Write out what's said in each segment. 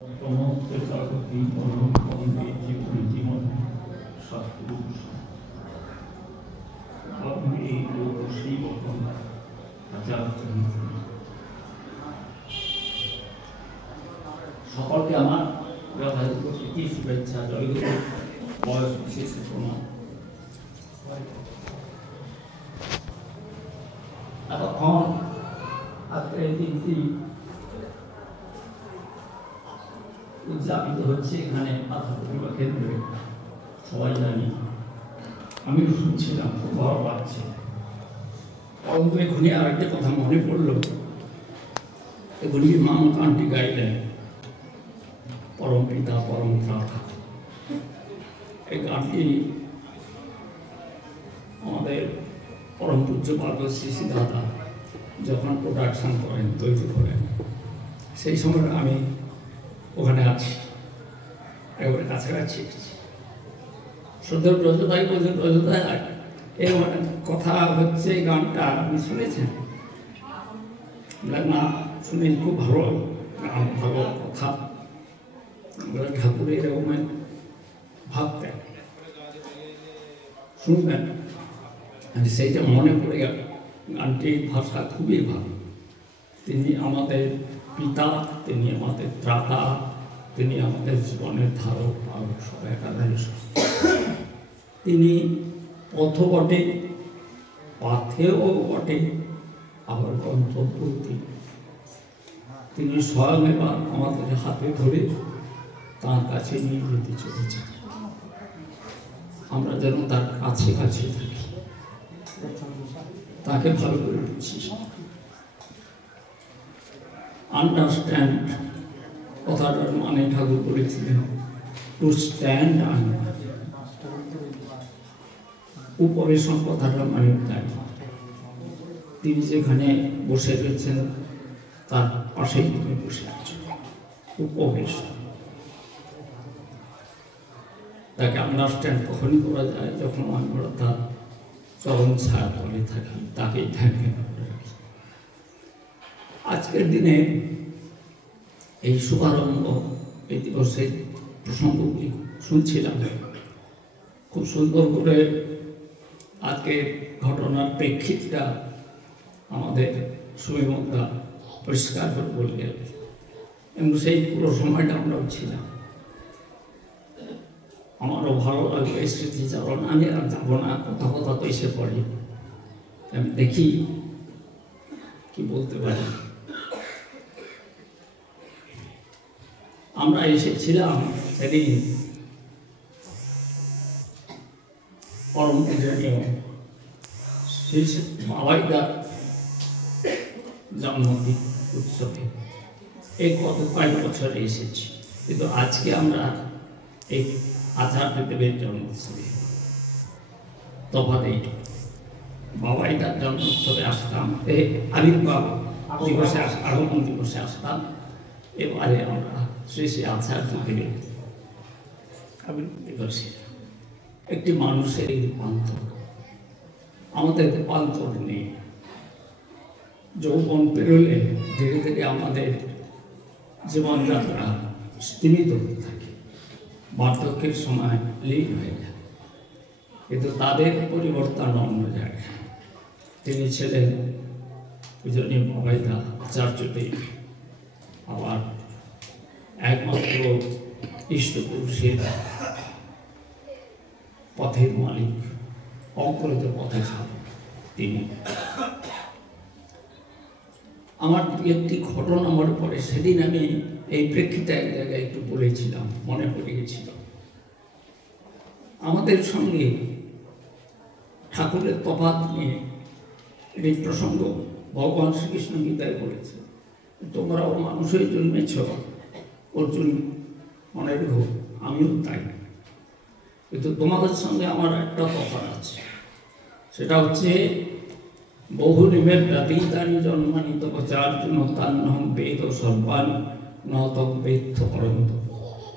সমস্ত জগতি পরম বন্দে জীবন জীবন সৎপুরুষ অগ্নি লোক শিব আচার্য সকলকে আমার যথাযথ প্রীতি শুভেচ্ছা জয়গুরু বয়স বিশেষ কোনো এতক্ষণ আজকে এই দিনটি উদযাপিত হচ্ছে এখানে পাথর প্রতিভা কেন্দ্রে সবাই জানি আমি শুনছিলাম খুব ভালো লাগছে পরন্তু এখনই আরেকটা কথা মনে পড়লো এগুলি মামা কান্টি গাইলেন পরম পিতা পরম ত্রাতা এই গানটি আমাদের পরম পূজ্যপাদ শ্রী শ্রী দাদা যখন প্রোডাকশন করেন তৈরি করেন সেই সময় আমি ওখানে আছি একেবারে কাছাকাছি সুন্দর রজতাই বলছেন রজতাই এই কথা হচ্ছে এই গানটা আপনি শুনেছেন না শুনে খুব ভালো গান ভালো কথা ঠাকুরের এরকম ভাবতেন শুনবেন সেইটা মনে পড়ে গেল গানটির ভাষা খুবই ভালো তিনি আমাদের পিতা তিনি আমাদের ত্রাতা তিনি আমাদের জীবনের ধারক পালক সব একাধারে তিনি পথ বটে পাথেও বটে আবার গন্তব্যতি তিনি স্বয়ং এবার আমাদের হাতে ধরে তার কাছে নিয়ে যেতে চলেছেন আমরা যেন তার কাছে কাছে থাকি তাকে ভালো করে বুঝি আন্ডারস্ট্যান্ড কথাটার মানে ঠাকুর বলেছিলেন টু স্ট্যান্ড উপবেশন কথাটার মানে তাই তিনি যেখানে বসে রয়েছেন তার পাশেই তুমি বসে আছো উপবেশন তাকে আন্ডারস্ট্যান্ড কখনই করা যায় যখন আমরা তার চরণ ছায়া তলে থাকি তাকে ধ্যান করে রাখি আজকের দিনে এই শুভারম্ভ এই দিবসের প্রসঙ্গগুলি শুনছিলাম খুব সুন্দর করে আজকে ঘটনার প্রেক্ষিতটা আমাদের সুবিমতা পরিষ্কার করে বললে এবং সেই পুরো সময়টা আমরাও ছিলাম আমারও ভালো লাগবে স্মৃতিচারণ আমি আর যাবো না কথা কথা তো এসে পড়ে আমি দেখি কি বলতে পারি আমরা এসেছিলাম সেদিন পরম পূজনীয় শ্রী বাবাইদার জন্মদিন উৎসবে এই কত কয়েক বছরে এসেছি কিন্তু আজকে আমরা এই আচার্যদেবের জন্মোৎসবে তফাৎ এইটুকু বাবাইদার জন্মোৎসবে আসতাম এই আবির্ভাব দিবসে আগমন দিবসে আসতাম এবারে আমরা শ্রী শ্রী আচার্যদেবের আবির্ভাব দিবসে একটি মানুষের রূপান্তর আমাদের রূপান্তর নেই যৌবন পেরোলে ধীরে ধীরে আমাদের জীবনযাত্রা স্তীমিত হতে থাকে বার্ধক্যের সময় লীন হয়ে যায় কিন্তু তাদের পরিবর্তন অন্য জায়গায় তিনি ছিলেন পূজনীয় বাবাইদা আচার্যদেব আবার একমাত্র ইষ্টপুরুষের পথের মালিক অঙ্কুরিত পথে তিনি আমার একটি ঘটনা মনে পড়ে সেদিন আমি এই প্রেক্ষিতে এক জায়গায় একটু বলেছিলাম মনে পড়ে গেছিল আমাদের সঙ্গে ঠাকুরের তফাৎ নিয়ে এই প্রসঙ্গ ভগবান শ্রীকৃষ্ণ গীতায় বলেছে তোমরাও মানুষের জন্মেছ অর্জুন মনে রেখো আমিও তাই কিন্তু তোমাদের সঙ্গে আমার একটা তফাৎ আছে সেটা হচ্ছে বহু নিমের ব্যতীতানি জন্মানি তব চার্জুন তান্নহম বেদ সর্বাণী নতম বেদ পরন্ত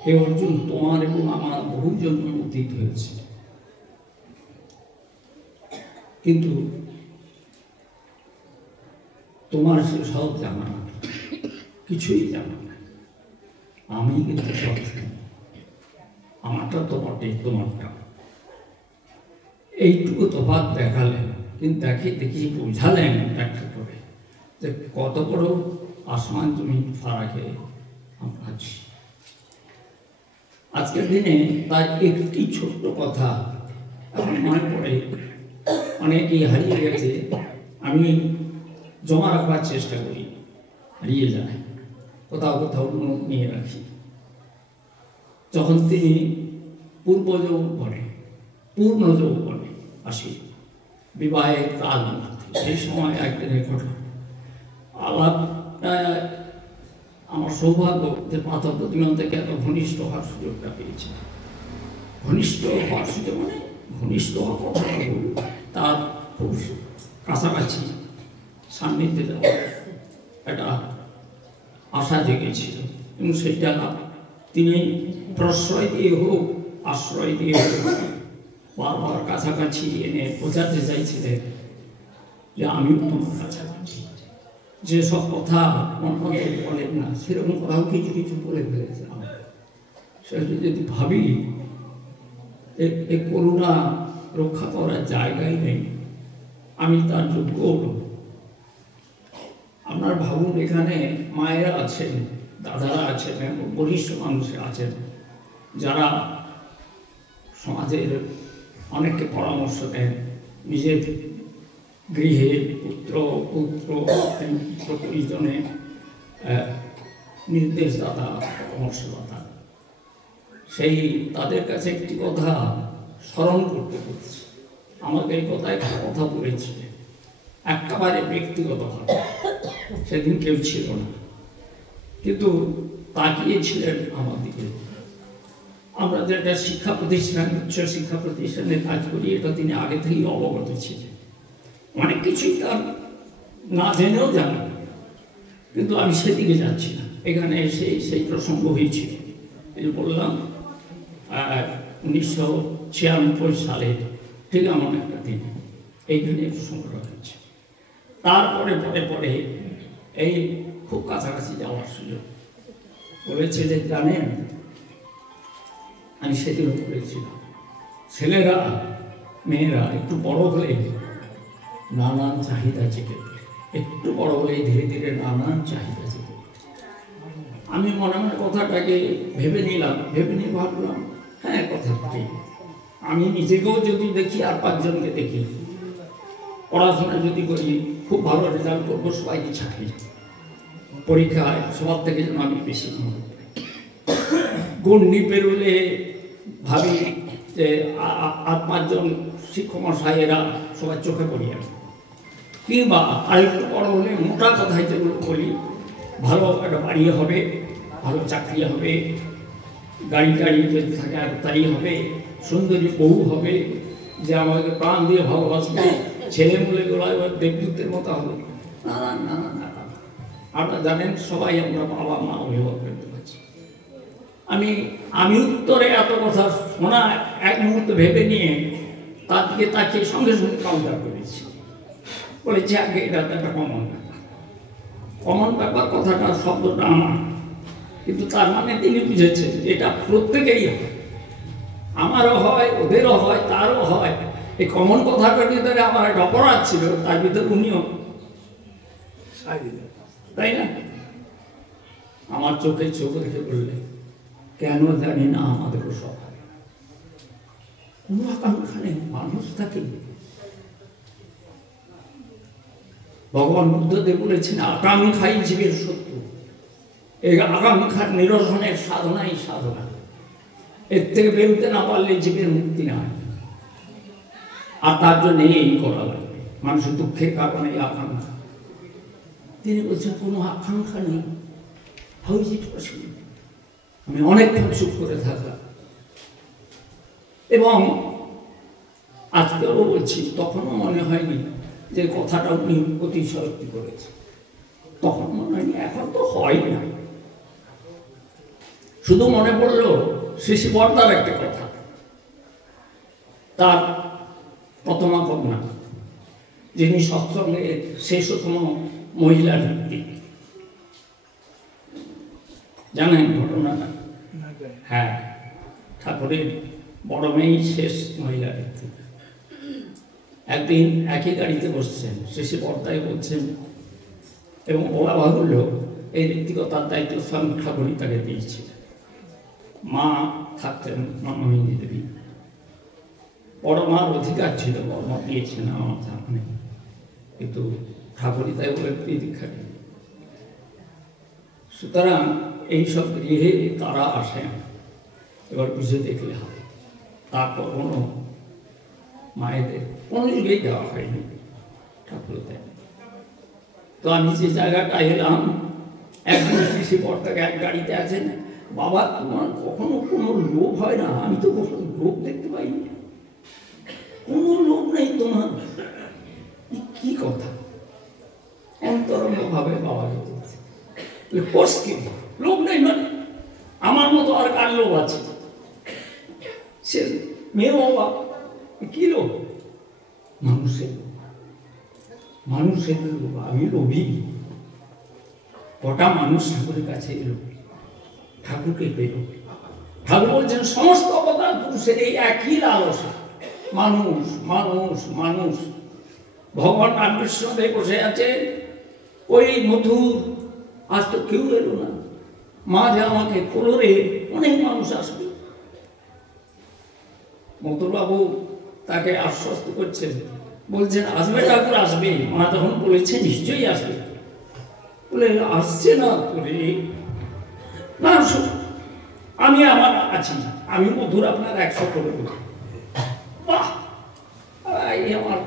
হে অর্জুন তোমার এবং আমার বহু জন্ম অতীত হয়েছে কিন্তু তোমার সে সব জানা কিছুই জানা না আমি কিন্তু সব শুনি, আমারটা তো বটে, তোমারটা। এইটুকু তফাৎ দেখালেন, কিন্তু দেখি বোঝালেন একটা করে যে কত বড় আসমান জমিন ফারাকে আমরা আছি। আজকের দিনে তার একটি ছোট্ট কথা আমার মনে পড়ে, অনেকেই হারিয়ে গেছে, আমি জমা রাখবার চেষ্টা করি, হারিয়ে যায়, কোথাও কোথাও নোট নিয়ে রাখি। যখন তিনি পূর্ণ যৌবনে আসি, বিবাহের কাল মুহূর্তে, সেই সময় একদিনের ঘটনা আলাপটা আমার সৌভাগ্য যে পাথর প্রতিমা থেকে এত ঘনিষ্ঠ হওয়ার সুযোগটা পেয়েছি। ঘনিষ্ঠ হওয়ার সুযোগ মানে ঘনিষ্ঠ হওয়ার কথা তার খুব কাছাকাছি সান্নিধ্যে যাওয়ার একটা আশা জেগেছিল, এবং সেটা তিনি প্রশ্রয় দিয়ে হোক, আশ্রয় দিয়ে হোক, বারবার কাছাকাছি এনে বোঝাতে চাইছিলেন যে আমিও তোমার কাছাকাছি। যেসব কথা মনে বলেন না, সেরকম কথাও কিছু কিছু বলে ফেলেছিলাম। সেটা যদি ভাবি, এ করুণা রক্ষা করার জায়গায় নেই, আমি তার যোগ্য। আপনার ভাবুন, এখানে মায়েরা আছেন, দাদারা আছেন, এবং বরিষ্ঠ মানুষ আছেন, যারা সমাজের অনেককে পরামর্শ দেন, নিজের গৃহে পুত্র পরিজনে নির্দেশদাতা, পরামর্শদাতা। সেই তাদের কাছে একটি কথা স্মরণ করতে হচ্ছে। আমাকে এই কথায় কথা বলেছিলেন একেবারে ব্যক্তিগতভাবে, সেদিন কেউ ছিল না, কিন্তু তাকিয়েছিলেন আমার দিকে। আমরা যেটা শিক্ষা প্রতিষ্ঠান, উচ্চ শিক্ষা প্রতিষ্ঠানে কাজ করি, এটা তিনি আগে থেকেই অবগত ছিলেন। অনেক কিছুই তার না জেনেও জানেন, কিন্তু আমি সেদিকে যাচ্ছি না। এখানে সেই প্রসঙ্গ হয়েছিল, এই বললাম 1996 সালে ঠিক এমন একটা দিন এইখানে প্রসঙ্গটা হচ্ছে। তারপরে পরে এই খুব কাছাকাছি যাওয়ার সুযোগ বলেছে যে, জানেন আমি সেদিনও বলেছিলাম, ছেলেরা মেয়েরা একটু বড় হলে নানান চাহিদা জেগে, একটু বড় হলে ধীরে ধীরে নানান চাহিদা জেগে। আমি মনে মনে কথাটাকে ভেবে নিয়ে ভাবলাম, হ্যাঁ কথা ঠিক। আমি নিজেকেও যদি দেখি আর 5 জনকে দেখি, পড়াশোনা যদি করি, খুব ভালো রেজাল্ট করবো, সবাইকে চাকরি, পরীক্ষায় সবার থেকে যেন আমি বেশি গণ্ডি পেরোলে ভাবি যে আর 5 জন শিক্ষক মশাইয়েরা সবার চোখে পড়ি আমি। কিংবা আরেকটু বড় হলে মোটা কথায় যেগুলো বলি, ভালো একটা বাড়ি হবে, ভালো চাকরি হবে, গাড়ি যদি থাকে আর তাই হবে, সুন্দরী বউ হবে যে আমাকে প্রাণ দিয়ে ভালোবাসবে, ছেলেমেয়েগুলো এবার দেবদূতের মতো হবে, নানান। আপনারা জানেন, সবাই আমরা বাবা মা অভিভাবক করতে পারছি। আমি উত্তরে এত কথা শোনা এক মুহূর্তে ভেবে নিয়ে তার দিকে তাকিয়ে সঙ্গে সঙ্গে কাউন্টার করেছি, বলেছি আগে এটা একটা কমন ব্যাপার কথাটা, শব্দটা আমার, কিন্তু তার মানে তিনি বুঝেছেন এটা প্রত্যেকেই হয়, আমারও হয়, ওদেরও হয়, তারও হয়। এই কমন কথাটার ভিতরে আমার একটা অপরাধ ছিল, তার ভিতরে উনিও, তাই না? আমার চোখে চোখ রেখে বললে, কেন জানি না আমাদেরও সব হয়, কোনো আকাঙ্ক্ষা নেই, মানুষ থাকে। ভগবান বুদ্ধদেব বলেছেন, আকাঙ্ক্ষাই জীবের শত্রু। এই আকাঙ্ক্ষার নিরসনের সাধনাই সাধনা। এর থেকে বেরোতে না পারলে জীবের মুক্তি না হয়। আর তার জন্য এই করা লাগবে, মানুষের দুঃখের কারণে এই আকাঙ্ক্ষা। তিনি বলছেন কোনো আকাঙ্ক্ষা নেই, হাউ ইজ ইট পসিবল? আমি অনেকক্ষণ চুপ করে থাকলাম, এবং আজকেও বলছি, তখনও মনে হয়নি যে কথাটা উনি অতিশয়োক্তি করেছে, তখন মনে হয়নি, এখন তো হয় না। শুধু মনে পড়লো শিশি বর্দার একটা কথা, তার প্রথমা কন্যা, যিনি সৎসঙ্গের শেষতম মহিলা ভিত্তি, জানেন ঘটনাটা? হ্যাঁ, ঠাকুরের বড় মেয়ে শেষ মহিলা ব্যক্তি। একদিন একই গাড়িতে বসছেন, শেষে পর্দায় বলছেন এবং বলা বাহুল্য এই ব্যক্তিগতার দায়িত্ব স্বয়ং ঠাকুরই তাকে দিয়েছিলেন। মা থাকতেন মনোহিনী দেবী, বড় মার অধিকার ছিল, বড় মা দিয়েছেন আমার সামনে, কিন্তু ঠাকুরই তাই বলে দীক্ষা দিন। সুতরাং এইসব গৃহে তারা আসেন, এবার বুঝে দেখলে হবে। তারপর কোনো মায়েদের কোনো যুগেই দেওয়া হয়নি, ঠাকুর দেন। তো আমি যে জায়গাটায় এলাম, একজন কৃষি কর্তাকে এক গাড়িতে আছেন, বাবা তোমার কখনো কোনো লোভ হয় না? আমি তো কখনো লোভ দেখতে পাইনি, কোনো লোভ নেই তোমার, কি কথা? অন্তরঙ্গ ভাবে বাবাকে বলছে, লোভ নেই মানে আমার মতো আর কার লোভ আছে? সে মেয়ে বাবা, কি লোভ? মানুষের মানুষের লোভ। আমি লোভী। কটা মানুষ ঠাকুরের কাছে এলো, ঠাকুরকে পেল। ঠাকুর বলছেন সমস্ত অবতার পুরুষের এই একই লালসা, মানুষ মানুষ মানুষ। ভগবান রামকৃষ্ণ দেব বসে আছে ওই মধুর, আজ তো কেউ এলো না, মা যে আমাকে কোলরে অনেক মানুষ আসবে। মধুরবাবু তাকে আশ্বস্ত করছেন, বলছেন আসবে ঠাকুর আসবে। মা তখন বলেছে নিশ্চয়ই আসবে। বলে আসছে না করে না, আমি আমার আছি, আমি মধুর আপনার 100 করে দেব। বাহ, আমার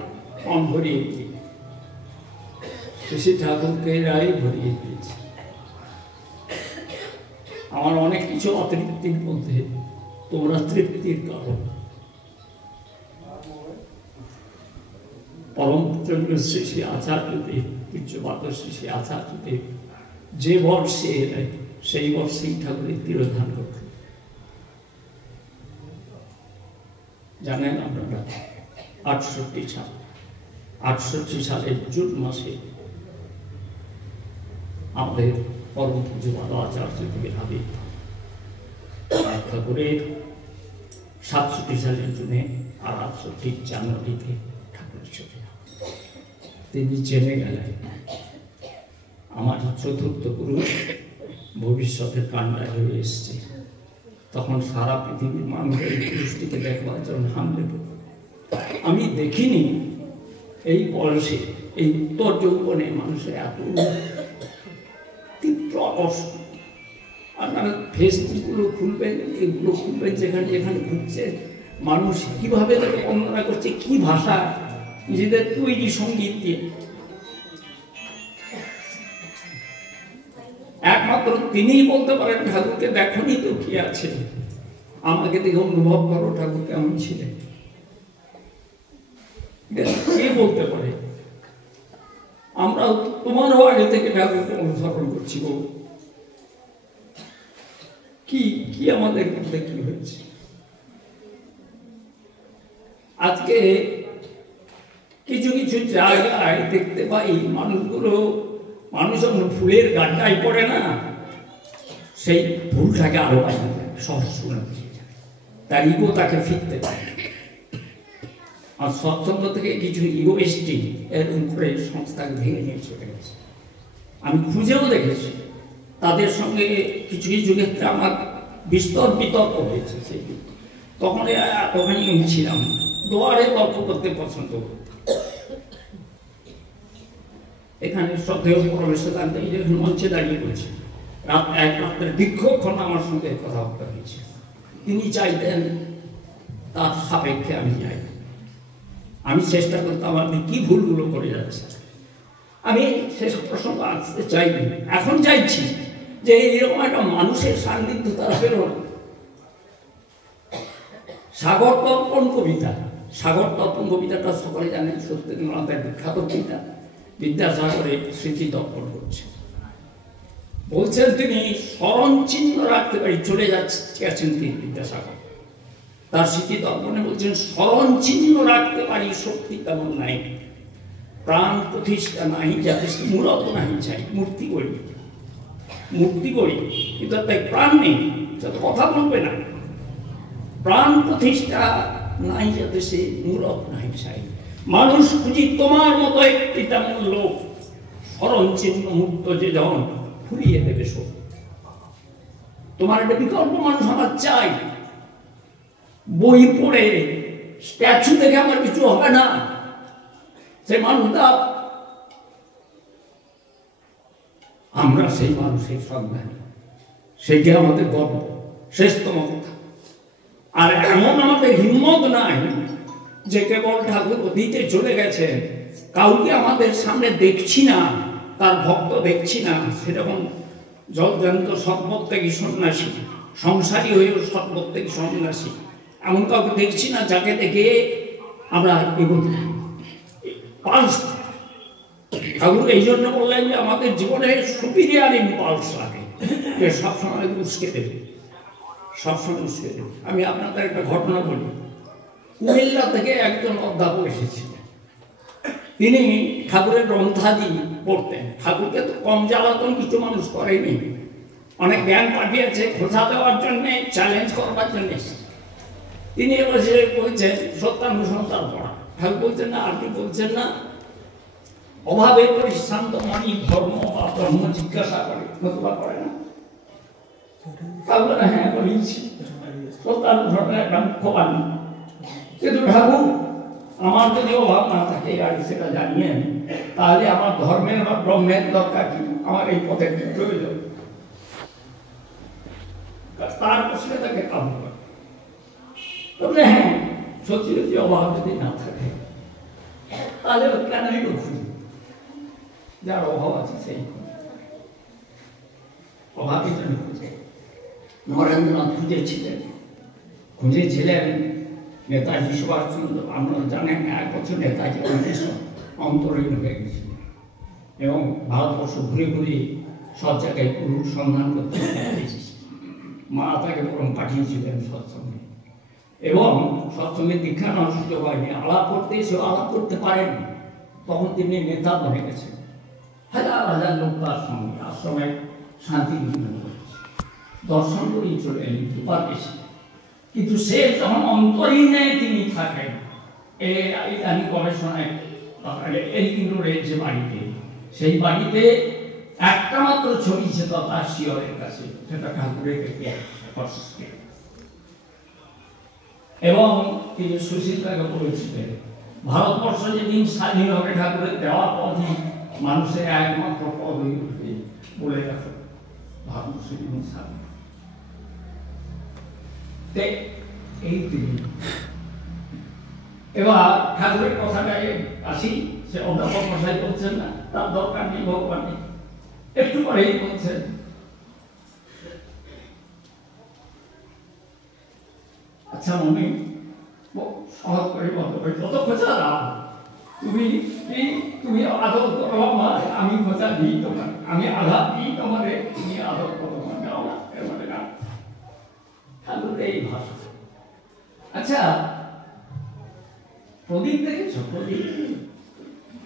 মন ভরিয়ে দিয়ে শ্রী ঠাকুরকে রায় ভরিয়ে দিয়েছে। আমার অনেক কিছু অতৃপ্তির মধ্যে তোমরা তৃপ্তির কারণ। পরম পূজনীয় শ্রী শ্রী আচার্যদেব, পূজ্যপাদ শ্রী শ্রী আচার্যদেব যে বর্ষে এলেন সেই বর্ষেই ঠাকুরের তিরোধান করতেন। জানেন আপনারা 68 সালের জুন মাসে আমাদের পরম পূজ্যপাদ আচার্যদেবের আবির্ভাব। ঠাকুরের 67 সালের জুনে আর 68 জানুয়ারিতে ঠাকুর চলে যান। তিনি জেনে গেলেন আমার চতুর্থ পুরুষ ভবিষ্যতের কান্ডায় হয়ে এসছে। তখন সারা পৃথিবীর মানুষ এই পুরুষটিকে দেখবার জন্য হামলে পড়ল। আমি দেখিনি এই বয়সে, এই উত্তর যৌবনে মানুষের এত তীব্র অবস্থা। আপনারা ফেসবুকগুলো খুলবেন, এগুলো খুলবেন, যেখানে যেখানে ঘুরছে মানুষ কীভাবে তাকে বর্ণনা করছে, কি ভাষা, নিজেদের তৈরি সঙ্গীত দিয়ে। একমাত্র তিনিই বলতে পারেন ঠাকুরকে দেখনি তো কি আছে, আমাকে দেখে অনুভব করো ঠাকুর কেমন ছিলেন। কে বলতে পারে? আমরা তোমারও আগে থেকে ঠাকুরকে অনুসরণ করছি গো। কি কি আমাদের মধ্যে কি হয়েছে? আজকে কিছু কিছু জায়গায় দেখতে পাই মানুষ যখন ফুলের গাড্ডায় পড়ে না, সেই ফুলটাকে আরো বাড়িয়ে দেয়, সহজ শুনে তার ইগো তাকে ফিরতে পারে। আর সৎসঙ্গ থেকে কিছু ইগোইস্টিক এরকম করে সংস্থাকে ভেঙে নিয়ে চলে গেছে। আমি খুঁজেও দেখেছি তাদের সঙ্গে কিছু কিছু ক্ষেত্রে আমার বিস্তর বিতর্ক হয়েছে। সেই তখন এতখানি আমি ছিলাম, দোয়ারে তর্ক করতে পছন্দ করতাম। এখানে শ্রদ্ধেয় পরমেশ্বরানন্দ যখন মঞ্চে দাঁড়িয়ে বলছে, এক রাত্রে দীর্ঘক্ষণ আমার সঙ্গে কথাবার্তা হয়েছে। তিনি চাইতেন তার সাপেক্ষে আমি যাই। আমি চেষ্টা করতাম আপনি কি ভুলগুলো করে যাচ্ছে। আমি সেসব প্রসঙ্গ আসতে চাইনি, এখন চাইছি যে এরকম একটা মানুষের সান্নিধ্য তারা পেল না। সাগর তর্পণ কবিতাটা সকলে জানেন, সত্যেন্দ্রনাথের বিখ্যাত কবিতা। বিদ্যাসাগরের স্মৃতি তর্পণ করছে, বলছেন তিনি স্মরণ চিহ্ন রাখতে পারি, চলে গেছেন তিনি বিদ্যাসাগর। তার স্মৃতি তর্পণে বলছেন স্মরণ চিহ্ন রাখতে পারি শক্তি তেমন নাই, প্রাণ প্রতিষ্ঠা নাই যাতে মূলত নাই চাই, মূর্তি করি। মূর্তি করি, কিন্তু তাই প্রাণ নেই, যত কথা বলবে না। প্রাণ প্রতিষ্ঠা নাই যাতে সে মূরত নাই চাই। মানুষ খুঁজি তোমার মতো একটি তেমন লোক, স্মরণ চিহ্ন মুক্ত যে যখন ফুরিয়ে দেবে শোক। তোমার একটা বিকল্প মানুষ আমার চাই। বই পড়ে স্ট্যাচু দেখে আমার কিছু হবে না, সে মানুষটা আমরা সেই মানুষের সন্ধান, সেটি আমাদের গর্ব, শেষতম কথা। আর এমন আমাদের হিম্মত নাই যে কেবল ঠাকুর অতীতে চলে গেছে, কাউকে আমাদের সামনে দেখছি না, তার ভক্ত দেখছি না, সেরকম জলজান্ত সৎপ্রত্যেকী সন্ন্যাসী, সংসারী হয়েও সৎপ্রত্যেকী সন্ন্যাসী, এমন কাউকে দেখছি না যাকে দেখে আমরা এগোতে পালস। ঠাকুর এই জন্য বললেন যে আমাদের জীবনে সুপিরিয়ার ইম্পালস লাগে, যে সবসময় উস্কে দেবে, সবসময় উস্কে দেবে। আমি আপনাদের একটা ঘটনা বলি। কুমিল্লা থেকে একজন অধ্যাপক এসেছিলেন। তিনি ঠাকুরের গ্রন্থাদি পড়তেন। ঠাকুরকে তো কম জ্বালাতন কিছু মানুষ করেনি, অনেক জ্ঞান পাঠিয়েছে খোঁজা দেওয়ার জন্যে, চ্যালেঞ্জ করবার জন্য। তিনি বসে বলছেন সত্যানুসন্ধান পড়া। ঠাকুর বলছেন না, আপনি বলছেন না অভাবে পরিশ্রান্ত মানি ধর্ম বা ব্রহ্ম জিজ্ঞাসা করে, নতুবা করে না? ঠাকুর হ্যাঁ বলেছি, সত্যানুসন্ধানের একটা মুখ্য বাণী। কিন্তু ঠাকুর আমার যদি অভাব না থাকে আর সেটা জানিয়েন, তাহলে আমার ধর্মের বা ব্রহ্মের দরকার কি? আমার এই পথে কি প্রয়োজন? তার প্রশ্নে তাকে কাবু করে। তবে হ্যাঁ, সত্যি যদি অভাব যদি না থাকে, তাহলে কেনই তো খুঁজি, যার অভাব আছে সেই অভাবই জন্য খুঁজে। নরেন্দ্রনাথ খুঁজেছিলেন নেতাজি সুভাষচন্দ্র। আপনারা জানেন 1 বছর নেতাজি অন্তরীণ হয়ে গেছিল এবং ভারতবর্ষ ঘুরে ঘুরে সব জায়গায় পুরুষ সন্ধান করতে মা তাকে বরং পাঠিয়েছিলেন সৎসঙ্গে, এবং সৎসঙ্গে দীক্ষা নেওয়ার সুযোগ হয়নি। আলাপ করতে এসেও আলাপ করতে পারেননি। তখন তিনি নেতা বনে গেছেন, হাজার হাজার লোক তার সঙ্গে আশ্রমে শান্তি বিঘ্ন করেছে, দর্শন করেই চলে এলেন দুবার বেশি। কিন্তু সে যখন অন্তরীণে তিনি থাকেন, আমি গবেষণায় এলিন্ডোরের যে বাড়িতে, সেই বাড়িতে একটা মাত্র ছবি ছিল তার শিয়রের কাছে, সেটা ঠাকুরের এবং তিনি সুশীলতাকে বলেছিলেন ভারতবর্ষ যেদিন স্বাধীন হবে ঠাকুরের দেওয়া পদই মানুষের একমাত্র পদ হয়ে উঠবে, বলে রাখো ভারতবর্ষ যেদিন স্বাধীন। এই তিনি এবার ঠাকুরের কথাটায় আসি। সে অধ্যাপক মশাই বলছেন না তার দরকার নেই ভগবানের, একটু পরেই বলছেন আচ্ছা মনে সহজ করে বলতে পারি, যত খোঁজা দাও তুমি আদর করো আমার, আমি খোঁজা দিই তোমার, আমি আঘাত দিই তোমারে, তুমি আদর করো আমার, এর মানে না ঠাকুরের এই ভাষা। আচ্ছা প্রদীপ দেখেছ?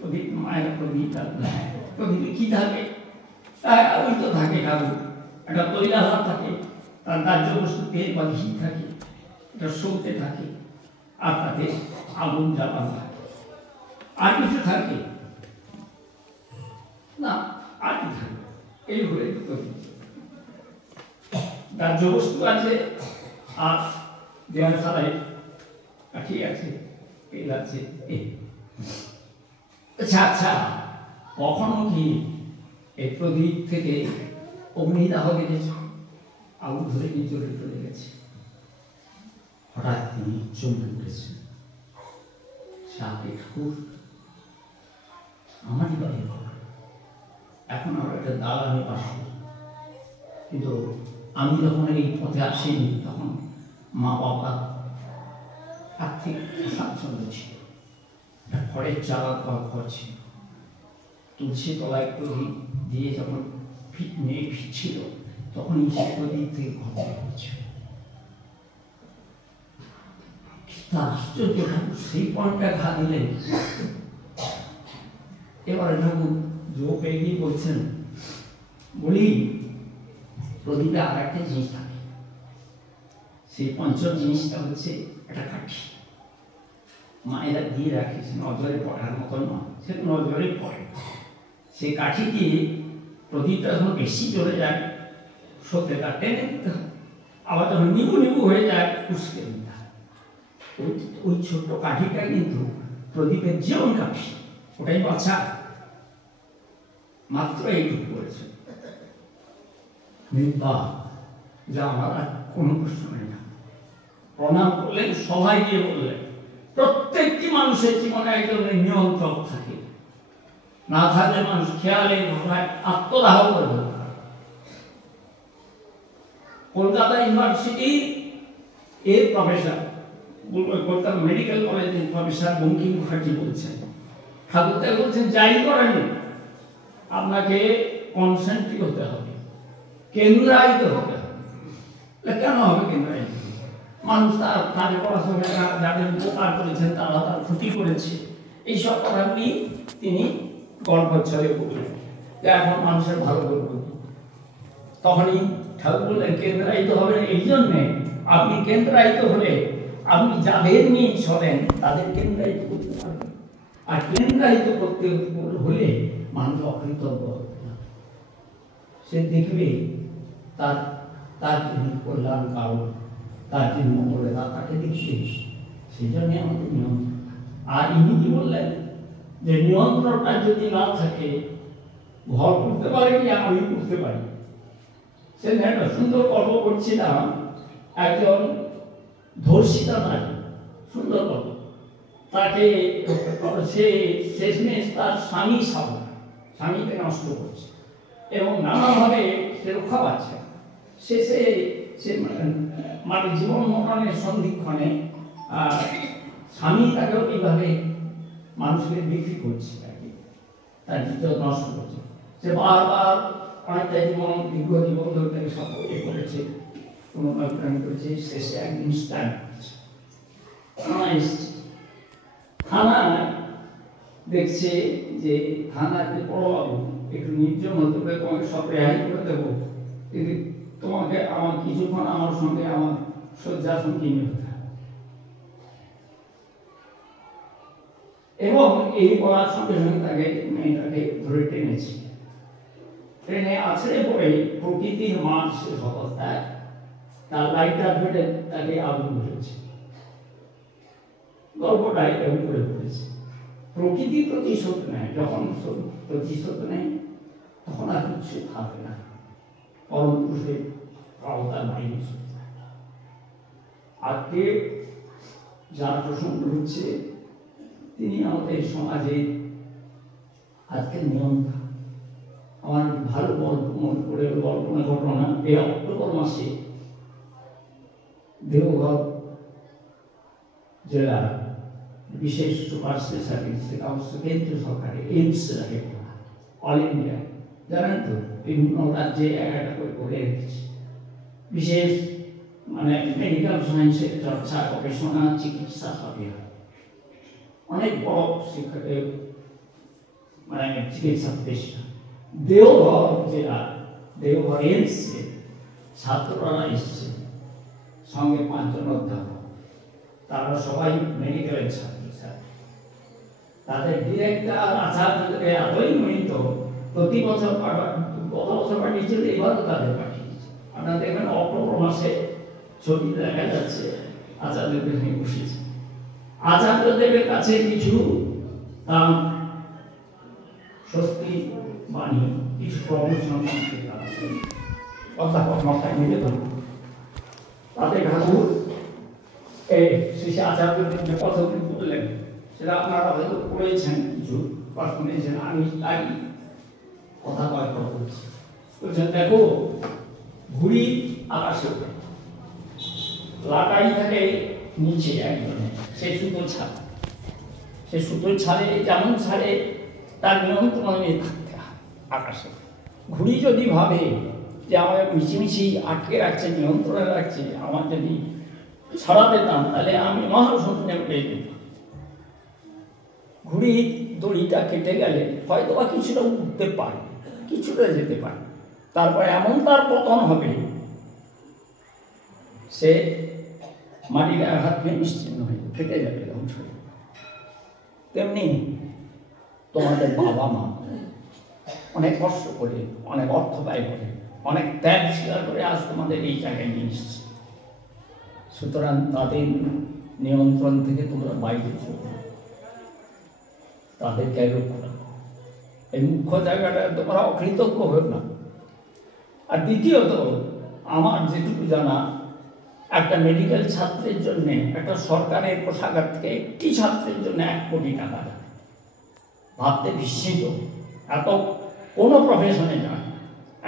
প্রদীপ মায়ের প্রদীপ, প্রদীপে কি থাকে? ওই তো থাকে ঠাকুর, একটা তৈলাভাব থাকে, তার দাহ্য বস্তু তেল বা ঘি থাকে, এটা সৌতে থাকে, আর তাতে আগুন জ্বালানো থাকে। আর কিছু থাকে না, আর কি থাকে? এই হলে দাহ্য বস্তু আছে, আর দেওয়ার সারাই কাঠি আছে, তেল আছে। আচ্ছা আচ্ছা, কখনো কি এই প্রদীপ থেকে অগ্নিদাহ দেখেছ? আগুন ধরে নিয়ে চলে গেছে, হঠাৎ তিনি চমকে উঠেছেন। ঠাকুর আমারই বাড়ির ঘর, এখন আমরা একটা দালানের পাশে, কিন্তু আমি যখন এই পথে আসিনি তখন মা বাবা আর্থিক স্বাচ্ছন্দ্য ছিল, খড়ের চালা ঘর ছিল, তুলসী তলায় প্রদীপ দিয়ে যখন মেয়ে ফিরছিল তখন সে প্রদীপ থেকে ঘর হয়েছিল। তার আশ্চর্য ঠাকুর সেই পয়েন্টটা ঘা দিলেন। এবারে ঠাকুর জো পেয়ে গিয়ে বলছেন, বলি প্রদীপে আর একটা জিনিস থাকে, সেই পঞ্চম জিনিসটা হচ্ছে একটা কাঠি। মায়েরা দিয়ে রাখে, সে নজরে পড়ার মতন নয়, সে নজরে পড়ে। সেই কাঠিটি প্রদীপটা যখন বেশি জ্বলে যায় সত্যি তার টেনে দিতে হয়, আবার যখন নিবু নিবু হয়ে যায় উস্কে দিতে হয়। ওই ছোট্ট কাঠিটা কিন্তু প্রদীপের জীবন কাঠি, ওটাই বাচ্চা, মাত্র এইটুকু করেছে। যা আমার আর কোনো প্রশ্ন নেই না। প্রণাম করলেন, সবাই গিয়ে বললেন প্রত্যেকটি মানুষের জীবনে একজন নিয়ন্ত্রক থাকে, না থাকলে মানুষ খেয়ালে ভাষায় আত্মদাহ করবে। কলকাতা ইউনিভার্সিটি এর প্রফেসর, কলকাতা মেডিকেল কলেজের প্রফেসর বঙ্কিম মুখার্জি বলছেন, ঠাকুরদাই বলছেন যাই করেন আপনাকে কনসেন্ট্রিক হতে হবে, কেন্দ্রায়িত হতে হবে। কেন হবে কেন্দ্রায়িত? মানুষ তার পড়াশোনা যাদের উপকার করেছেন তারা তার ক্ষতি করেছে, এইসব কথাগুলি তিনি গল্পচ্ছলে বললেন যে এখন মানুষের ভালো করব। তখনই ঠাকুর বললেন কেন্দ্রায়িত হবে এই জন্যে, আপনি কেন্দ্রায়িত হলে আপনি যাদের নিয়ে চলেন তাদের কেন্দ্রায়িত করতে পারবেন, আর কেন্দ্রায়িত করতে হলে মানুষ অকৃতজ্ঞ হবে না। সে দেখবে তার তার যিনি কল্যাণ কারণ, তার যিনি মঙ্গলে তাকে দেখবে, সেই জন্যে আমাদের নিয়ন্ত্রণ। আর ইনি কি বললেন যে নিয়ন্ত্রণটা যদি না থাকে ঘর করতে পারে কি আমি করতে পারি। সে একটা সুন্দর গল্প করছিলাম, একজন ধর্ষিতা নারী, সুন্দর গল্প, তাকে সে শেষমেশ তার স্বামীকে নষ্ট করছে এবং নানাভাবে সে রক্ষা পাচ্ছে। শেষে সে মানে জীবন মরণের সন্ধিক্ষণে স্বামী তাকেও এইভাবে মানুষকে বিক্রি করছে, তার জীবন নষ্ট করছে। সে বারবার অনেকটা জীবন দীর্ঘ জীবন ধরে তাকে সব করেছে, কোনো প্রাণ করেছে। শেষে একদিন স্ট্যান্ড করছে, থানায় এসছে। থানায় দেখছে যে থানাতে বড়বাবু একটু নির্জন হতে পারে, তোমাকে সব রেহাই করে দেবো, কিন্তু তোমাকে আমার কিছুক্ষণ আমার সঙ্গে আমার শয্যাসন কিনে হতে হবে। এবং এই বলার সঙ্গে সঙ্গে তাকে মেয়েটাকে ধরে টেনেছে, ট্রেনে আছড়ে পড়ে প্রকৃতির মাঠ শেষ অবস্থায় তার লাইটার ফেটে তাকে আগুন ধরেছে। গল্পটা এরকম করে পড়েছে। প্রকৃতি প্রতিশোধ নেয়, যখন প্রতিশোধ নেয় তখন আর কিছু থাকে না, পরম পুরুষের আওতার বাইরে। আজকে যার প্রসঙ্গ হচ্ছে তিনি আমাদের সমাজে আজকের নিয়ন্ত্রণ। আমার ভালো গল্প মনে করে কল্পনা ঘটনা, এই অক্টোবর মাসে দেওঘর জেলা বিশেষ সুপার স্পেশালিস্ট কেন্দ্রীয় সরকারের এইমস রাখে, অল ইন্ডিয়া জানেন তো, বিভিন্ন রাজ্যে একটা করে রেখেছে। বিশেষ মানে মেডিকেল সায়েন্সের চর্চা, গবেষণা, চিকিৎসা সবই হয়। অনেক বড় শিক্ষকের মানে চিকিৎসা প্রতিষ্ঠান। দেওঘর জেলা, দেওঘর এইমসে ছাত্ররা এসছে, সঙ্গে 5 জন অধ্যাপক, তারা সবাই মেডিকেলের ছাত্র। তাদের ডিরেক্টর আচার্যদেরকে এতই মহিত, প্রতি বছর গত বছর পাঠিয়েছিল, এবারও তাদের পাঠিয়েছে। আপনারা দেখবেন অক্টোবর মাসে ছবি দেখা যাচ্ছে, আচার্যদের নিয়ে বসেছে। আচার্যদেবের কাছে কিছু স্বস্তি বাণী, কিছু প্রবচন অধ্যাপক মাথায় নিবেদন। তাদের ঠাকুর এই শেষে আচার্যদের যে কথাগুলি বললেন সেটা আপনারা হয়তো পড়েছেন, কিছু বা শুনেছেন, আমি তাই কথা কয়েকটা বলছি। বলছেন দেখো, ঘুড়ি আকাশে ওঠে, লাটাই থাকে নিচে একজনে, সে সুতোর ছাড়ে, সে সুতোর ছাড়ে যেমন ছাড়ে তার নিয়ন্ত্রণে থাকতে হয় আকাশে। ঘুড়ি যদি ভাবে যে আমাকে মিছিমিছি আটকে রাখছে, নিয়ন্ত্রণে রাখছে, আমার যদি ছাড়া পেতাম তাহলে আমি মহাশূন্যে উঠে যেতাম। ঘুড়ি দড়িটা কেটে গেলে হয়তো বা কিছুটা উঠতে পারে, কিছুটা যেতে পারে, তারপর এমন তার পতন হবে, সে মাটির হাত নিয়ে নিশ্চিন্ন হয়ে ফেটে যাবে ধ্বংস। তেমনি তোমাদের বাবা মা অনেক কষ্ট করে, অনেক অর্থ ব্যয় করে, অনেক ত্যাগ স্বীকার করে আজ তোমাদের এই জায়গায় নিয়ে এসেছে। সুতরাং তাদের নিয়ন্ত্রণ থেকে তোমরা বাইরে চলো, তাদেরকে রক্ষা করো। এই মুখ্য জায়গাটা তোমরা অকৃতজ্ঞ হও না। আর দ্বিতীয়ত, আমার যেটুকু জানা, একটা মেডিকেল ছাত্রের জন্য একটা সরকারের কোষাগার থেকে একটি ছাত্রের জন্য 1 কোটি টাকা দেয়। ভাবতে বিস্মিত, এত কোনো প্রফেশনে যায়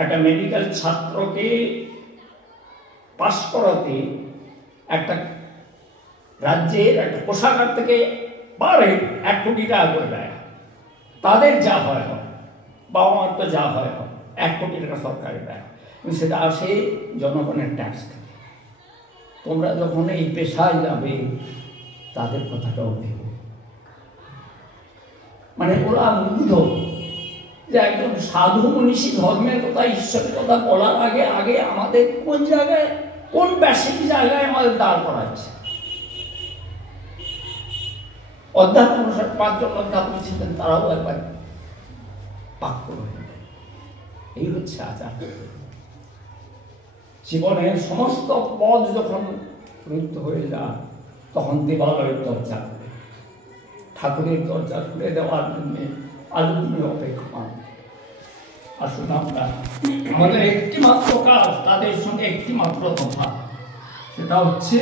একটা মেডিকেল ছাত্রকে পাস করাতে একটা রাজ্যের একটা কোষাগার থেকে পারে 1 কোটি টাকা করে দেয়। তাদের যা হয় হয়, বাবা মার তো যা হয় হয়, 1 কোটি টাকা সরকারের দেয়, কিন্তু সেটা আসে জনগণের ট্যাক্স থেকে। তোমরা যখন এই পেশায় যাবে, তাদের কথাটাও ভেবো। মানে ওরা মুগ্ধ যে একজন সাধু মনীষী ধর্মের কথা, ঈশ্বরের কথা বলার আগে আগে আমাদের কোন জায়গায়, কোন বেসিক জায়গায় আমাদের দাঁড় করাচ্ছে। অধ্যাপক 5 জন অধ্যাপক ছিলেন, তারাও একবার পাক করে। এই হচ্ছে আচার। জীবনের সমস্ত পদ যখন রুদ্ধ হয়ে যায়, তখন দেবালয়ের দরজা খুলে, ঠাকুরের দরজা খুলে দেওয়ার জন্য আজও তুমি অপেক্ষমান। আসুন আমরা, আমাদের একটি মাত্র কাজ, তাদের সঙ্গে একটি মাত্র কথা, সেটা হচ্ছে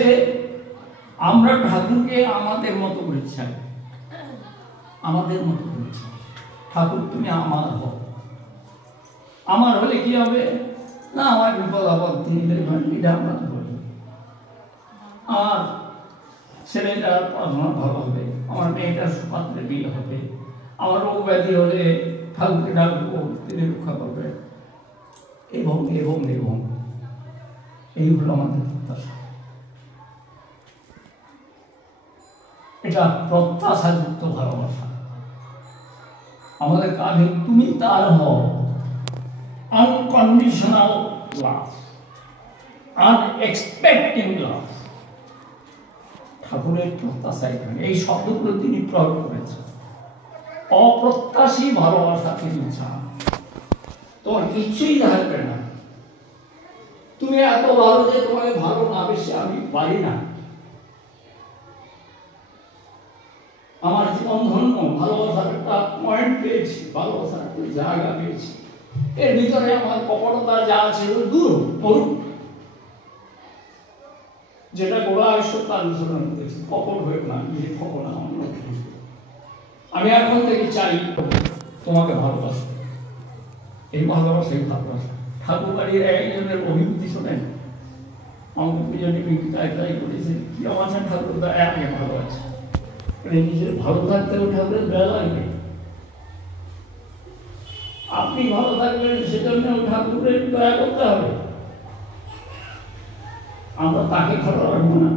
আমরা ঠাকুরকে আমাদের মতো করে চাই, আমাদের মতো করে চাই। ঠাকুর তুমি আমার হও। আমার হলে কি হবে না, আমার বিপদ আপদ তিনি দেখবেন, এটা আমরা বলি। আমার ছেলেটার পড়াশোনা ভালো হবে, আমার মেয়েটার সুপাত্রে বিয়ে হবে, আমার রোগ ব্যাধি হলে ঠাকুরকে ডাকবো, তিনি রক্ষা করবে, এবং এবং এবং এই হলো আমাদের প্রত্যাশা। এটা প্রত্যাশাযুক্ত ভালোবাসা। আমাদের কাজে তুমি তার হও, আনকন্ডিশনাল লাভ, আনএক্সপেক্টিং লাভ। ঠাকুরের প্রত্যাশা এখানে, এই শব্দগুলো তিনি প্রয়োগ করেছেন। অপ্রত্যাশী ভালোবাসা তিনি চান। তোমার কিছুই থাকবে না, তুমি এত ভালো যে তোমাকে ভালো না বেশি আমি পারি না। আমার জীবন ধন্য, ভালোবাসার একটা পয়েন্ট পেয়েছি, ভালোবাসার একটা জায়গা পেয়েছি। এর ভিতরে আমার কপটতা যা আছে দূর করুন, যেটা গোড়া আসো তার অনুসরণ করেছি। কপট হয়ে না, নিজে খবর না। আমি এখন থেকে চাই তোমাকে ভালোবাসতে। এই ভালোবাসাই ভালোবাসা। ঠাকুর বাড়ির একজনের অভিভূতি শোনেন, আমাকে পুজোটি তাই করেছে, কি আমার ঠাকুর একে ভালো আছে, নিজের ভালো থাকতেও ঠাকুরের বেলা লাগবে। আপনি ভালো থাকবেন, সেজন্য ঠাকুরের দয়া করতে হবে। আমরা তাকে ভালো রাখবো না,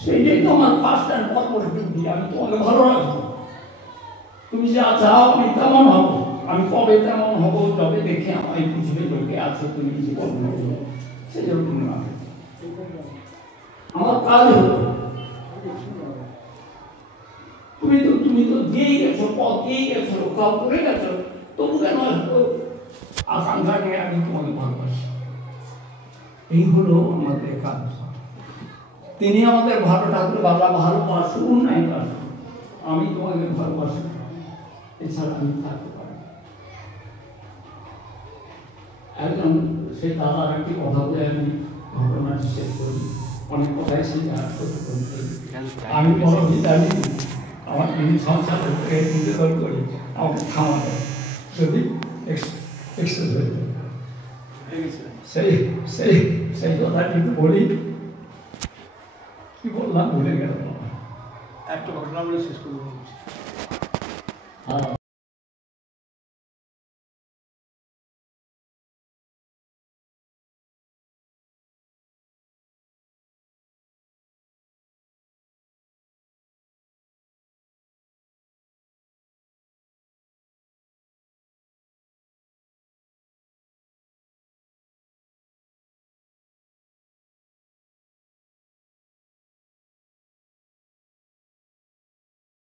সেইটাই তো আমার ফার্স্ট অ্যান্ড ফরমোস্ট ডিউটি। আমি তোমাকে ভালো রাখবো। তুমি যা চাও আমি তেমন হবো। আমি কবে তেমন হবো, যবে দেখে আমায় বুঝবে লোকে আছো তুমি জীবন হবো, সেই জন্য আমার কাজ হলো। তুমি তো দিয়েই গেছো, পথ দিয়েই গেছো, রক্ষা করে গেছো, তবু কেন আকাঙ্ক্ষা নিয়ে আমি তোমাকে ভালোবাসি। এই হলো আমাদের কাজ। তিনি আমাদের ভালো ঠাকুর বাবা ভালোবাসুন নাই বাসুন, আমি তোমাকে ভালোবাসি, এছাড়া আমি থাকতে পারি। একজন সেই দাদার একটি কথা বলে আমি ঘটনাটি শেষ করি। অনেক কথাই ছিল, আমি বড় ভিটামি, আমার তিনি সংসার নিবেদন করি, আমাকে থামাতে যদি এক্সেস হয়ে যায়। সেই সেই সেই কথাটি একটু বলি। কি বললাম ভুলে গেল। একটা ঘটনা বলে শেষ করবো।